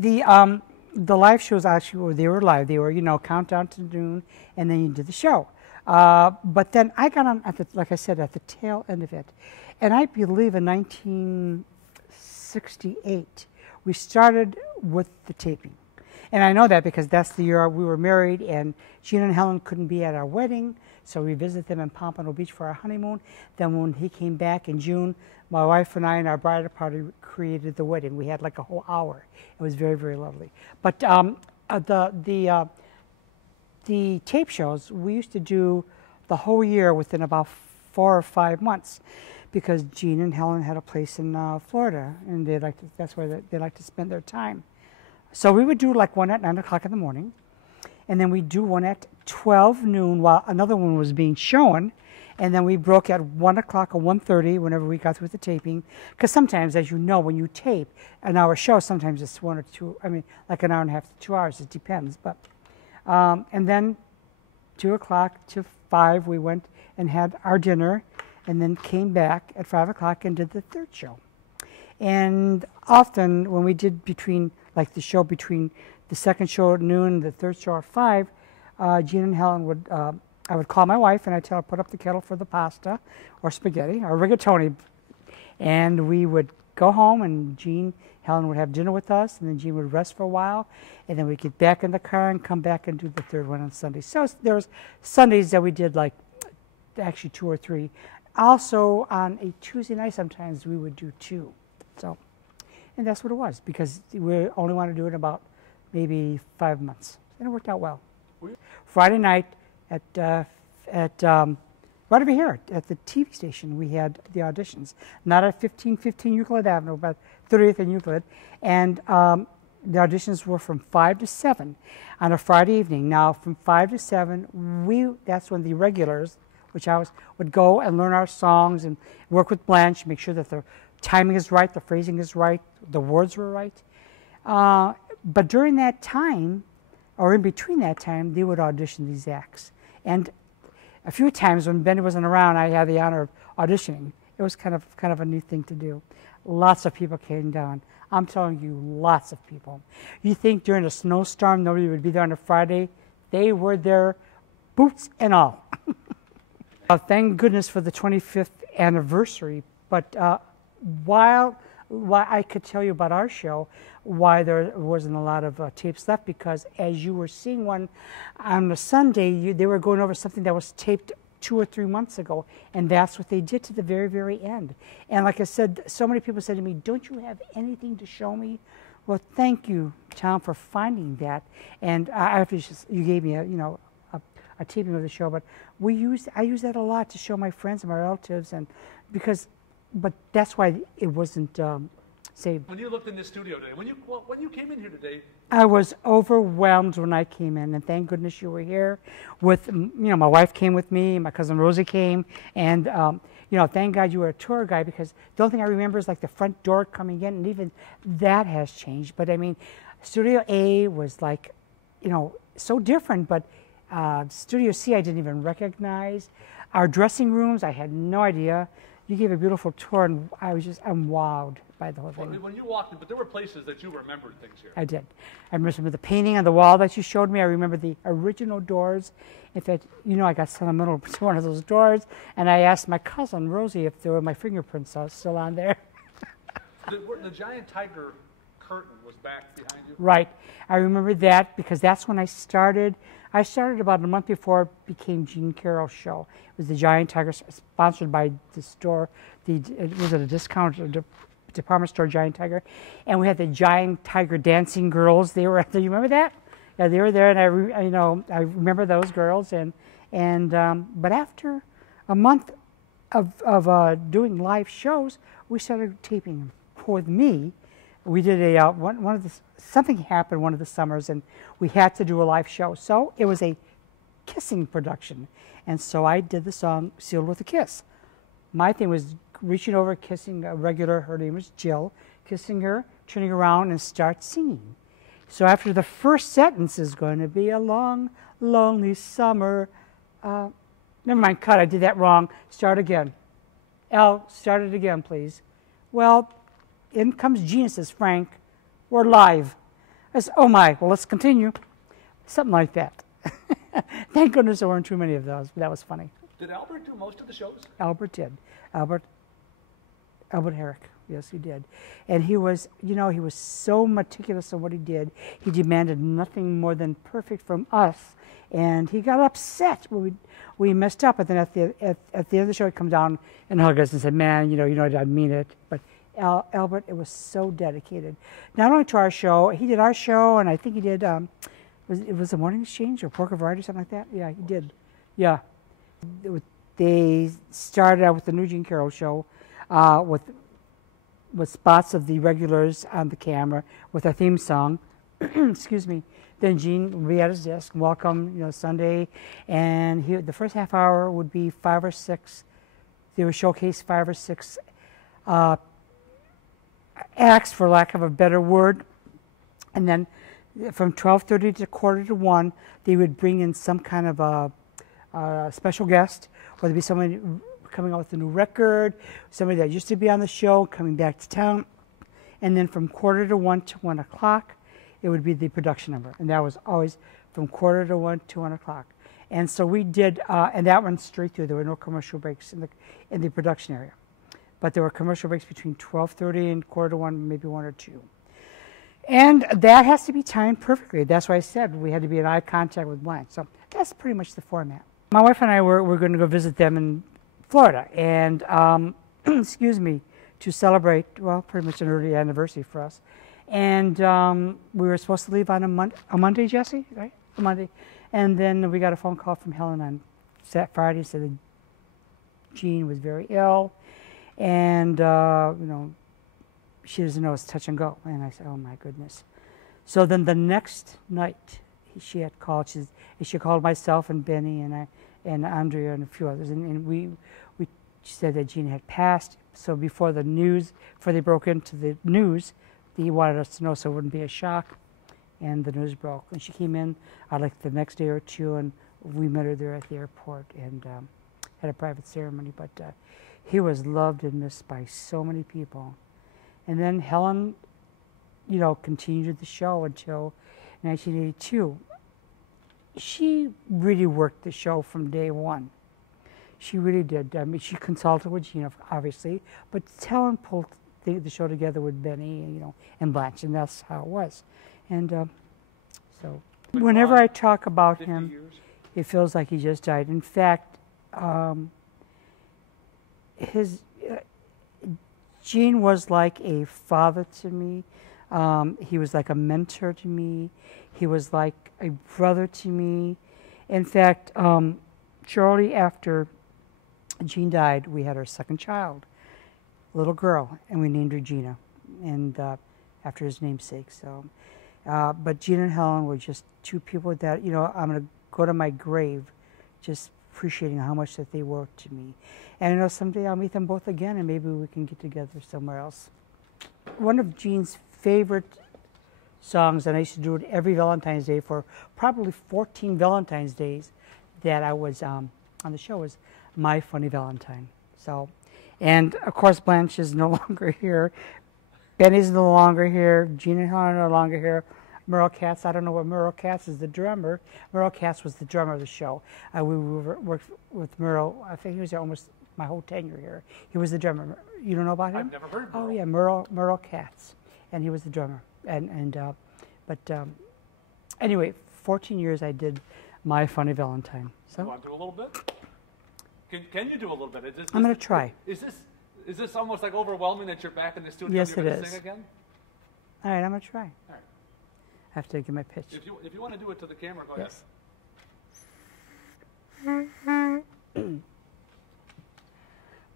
The live shows actually they were live. They were, you know, countdown to noon, and then you did the show. But then I got on at the, like I said, at the tail end of it, and I believe in 1968 we started with the taping, and I know that because that's the year we were married, and Gene and Helen couldn't be at our wedding, so we visited them in Pompano Beach for our honeymoon. Then when he came back in June, my wife and I and our bridal party created the wedding. We had like a whole hour. It was very, very lovely. But the tape shows, we used to do the whole year within about 4 or 5 months, because Gene and Helen had a place in Florida, and that's where they like to spend their time. So we would do like one at 9 o'clock in the morning, and then we'd do one at 12 noon while another one was being shown, and then we broke at 1 o'clock or 1:30 whenever we got through the taping, because sometimes, as you know, when you tape an hour show, sometimes it's 1 or 2, I mean, like an hour and a half to 2 hours, it depends. But and then 2 o'clock to 5 we went and had our dinner, and then came back at 5 o'clock and did the third show. And often when we did between, like the show between the second show at noon and the third show at 5, Gene and Helen would, I would call my wife and I'd tell her put up the kettle for the pasta or spaghetti or rigatoni, and we would go home, and Helen would have dinner with us, and then Gene would rest for a while, and then we'd get back in the car and come back and do the third one on Sunday. So there was Sundays that we did like actually 2 or 3. Also on a Tuesday night sometimes we would do 2. So, and that's what it was, because we only wanted to do it about maybe 5 months, and it worked out well. Friday night at right over here at the TV station, we had the auditions, not at 1515 Euclid Avenue, but 30th and Euclid, and the auditions were from 5 to 7 on a Friday evening. Now, from 5 to 7, that's when the regulars, which I would go and learn our songs and work with Blanche, make sure that the timing is right, the phrasing is right, the words were right. But during that time, or in between that time, they would audition these acts. And a few times when Benny wasn't around, I had the honor of auditioning. It was kind of a neat thing to do. Lots of people came down. I'm telling you, lots of people. You think during a snowstorm nobody would be there on a Friday? They were there, boots and all. Thank goodness for the 25th anniversary. But while I could tell you about our show, why there wasn't a lot of tapes left, because as you were seeing one on a Sunday, they were going over something that was taped 2 or 3 months ago, and that's what they did to the very, very end. And like I said, so many people said to me, don't you have anything to show me? Well, thank you, Tom, for finding that. And you gave me a taping of the show, but I use that a lot to show my friends and my relatives, and but that's why it wasn't saved. When you looked in this studio today, when you came in here today, I was overwhelmed when I came in, and thank goodness you were here. My wife came with me, my cousin Rosie came, and thank God you were a tour guide, because the only thing I remember is like the front door coming in, and even that has changed. But I mean, Studio A was like, so different, but Studio C I didn't even recognize. Our dressing rooms, I had no idea. You gave a beautiful tour, and I'm wowed by the whole thing. When you walked in, but there were places that you remembered things here. I did. I remember the painting on the wall that you showed me. I remember the original doors. In fact, I got sentimental to one of those doors, and I asked my cousin Rosie if there were my fingerprints still on there. The giant tiger curtain was back behind you? Right. I remember that because that's when I started. I started about a month before it became Gene Carroll Show. It was the Giant Tiger, sponsored by the store. It was at a discount department store, Giant Tiger. And we had the Giant Tiger dancing girls. They were, do you remember that? Yeah, they were there, and I remember those girls. But after a month of doing live shows, we started taping with me. We did something happened one of the summers, and we had to do a live show. So it was a kissing production, and so I did the song "Sealed with a Kiss." My thing was reaching over, kissing a regular. Her name was Jill. Kissing her, turning around, and start singing. So after the first sentence is going to be a long, lonely summer. Never mind, cut. I did that wrong. Start again. Al, start it again, please. Well, in comes Gene and says, "Frank, we're live." I said, oh my, well, let's continue. Something like that. Thank goodness there weren't too many of those, but that was funny. Did Albert do most of the shows? Albert did. Albert Herrick. Yes, he did. And he was, you know, he was so meticulous in what he did. He demanded nothing more than perfect from us. And he got upset when we messed up. But then at the end of the show, he'd come down and hug us and said, man, you know, I didn't mean it. But Albert, it was so dedicated. Not only to our show, he did our show, and I think he did, it was the Morning Exchange or Pork of Variety or something like that? Yeah, he did. Yeah. They started out with the new Gene Carroll Show with spots of the regulars on the camera with a theme song. Excuse me. Then Gene would be at his desk, welcome, you know, Sunday, and the first half hour would be 5 or 6. They would showcase 5 or 6 acts, for lack of a better word, and then from 12:30 to 1:45, they would bring in some kind of a special guest, whether it be someone coming out with a new record, somebody that used to be on the show coming back to town, and then from 1:45 to 1 o'clock, it would be the production number, and that was always from 1:45 to 1 o'clock. And so we did, and that went straight through. There were no commercial breaks in the production area, but there were commercial breaks between 12:30 and 1:45, maybe 1 or 2. And that has to be timed perfectly. That's why I said we had to be in eye contact with Blanche. So that's pretty much the format. My wife and I were going to go visit them in Florida, and excuse me, to celebrate, well, pretty much an early anniversary for us. And we were supposed to leave on a Monday, Jesse, right? A Monday. And then we got a phone call from Helen on Friday, said that Gene was very ill, and you know, she doesn't know, it's touch and go. And I said, oh my goodness. So then the next night, she had called. She called myself and Benny and Andrea and a few others, and we said that Gene had passed. So before they broke into the news, he wanted us to know so it wouldn't be a shock, and the news broke. And she came in like the next day or two, and we met her there at the airport and had a private ceremony. But he was loved and missed by so many people. And then Helen, you know, continued the show until 1982. She really worked the show from day one. She really did. I mean, she consulted with Gina, obviously, but Helen pulled the show together with Benny, you know, and Blanche, and that's how it was. And so, whenever I talk about him, it feels like he just died. In fact, Gene was like a father to me. He was like a mentor to me. He was like a brother to me. In fact, shortly after Gene died, we had our second child, a little girl, and we named her Gina, and after his namesake. So, but Gene and Helen were just two people that, you know, I'm going to go to my grave just appreciating how much that they were to me. And, you know, someday I'll meet them both again, and maybe we can get together somewhere else. One of Gene's favorite songs, and I used to do it every Valentine's Day for probably 14 Valentine's Days that I was on the show, was My Funny Valentine. So, and of course Blanche is no longer here. Benny's no longer here. Gene and Helen are no longer here. Merle Katz, I don't know what Merle Katz is, the drummer. Merle Katz was the drummer of the show. We worked with Merle, I think he was there almost my whole tenure here. He was the drummer. You don't know about him? I've never heard of Merle. Oh yeah, Merle Katz, and he was the drummer. Anyway, 14 years I did My Funny Valentine. So you want to do a little bit? Can you do a little bit? I'm going to try. Is this almost like overwhelming that you're back in the studio? Yes, and you're it gonna is. Sing again? All right, I'm going to try. All right. I have to get my pitch. If you want to do it to the camera, go Yes. ahead.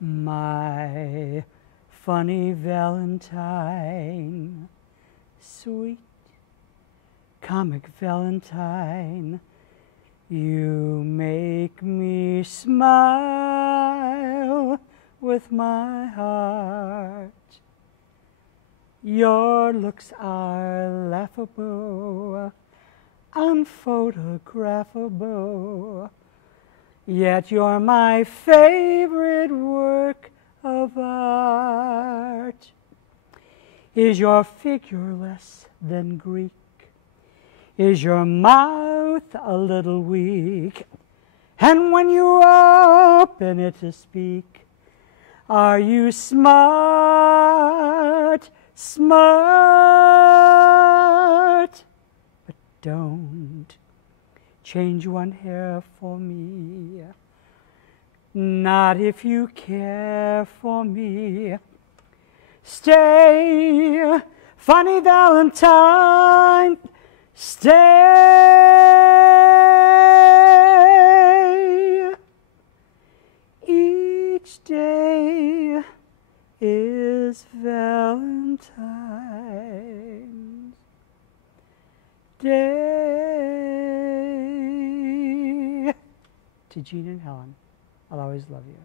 My funny Valentine, sweet comic Valentine, you make me smile with my heart. Your looks are laughable, unphotographable, yet you're my favorite work of art. Is your figure less than Greek? Is your mouth a little weak? And when you open it to speak, are you smart, smart? But don't change one hair for me, not if you care for me. Stay, funny Valentine, stay. Each day is Valentine's Day. To Gene and Helen, I'll always love you.